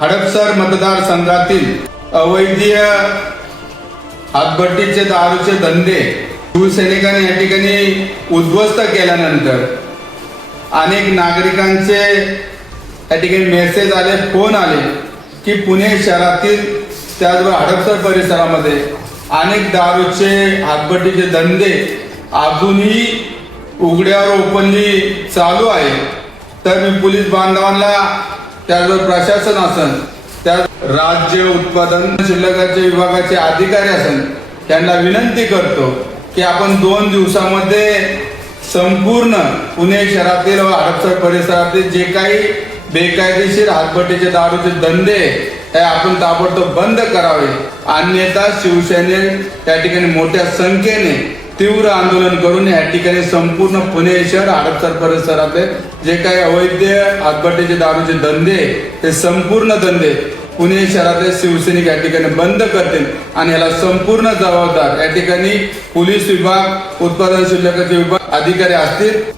हडपसर मतदारसंघातील अवैध हातभट्टीचे दारूचे धंदे शिवसैनिकांनी या ठिकाणी उद्ध्वस्त केल्यानंतर अनेक नागरिकांचे या ठिकाणी मेसेज आले, फोन आले की पुणे शहरातील त्याचबरोबर हडपसर परिसरामध्ये अनेक दारूचे हातभट्टीचे धंदे अजूनही उघड्यावर ओपनली चालू आहे। तर मी पोलीस बांधवांना त्याचबरोबर प्रशासन असन, त्या राज्य उत्पादन शुल्काचे विभागाचे अधिकारी असन त्यांना विनंती करतो की आपण 2 दिवसामध्ये संपूर्ण पुणे शहरातील व हडपसर परिसरातील जे काही बेकायदेशीर हातभट्टीचे दारूचे धंदे हे आपण ताबडतोब बंद करावे, अन्यथा शिवसैनिक त्या ठिकाणी मोठ्या संख्येने तीव्र आंदोलन करून या ठिकाणी संपूर्ण पुणे शहर हडपसर परिसरातले जे काही अवैध हातभट्टीचे दारूचे धंदे ते संपूर्ण धंदे पुणे शहरातले शिवसैनिक या ठिकाणी बंद करतील आणि याला संपूर्ण जबाबदार या ठिकाणी पोलीस विभाग, उत्पादन शुल्काचे विभाग अधिकारी असतील।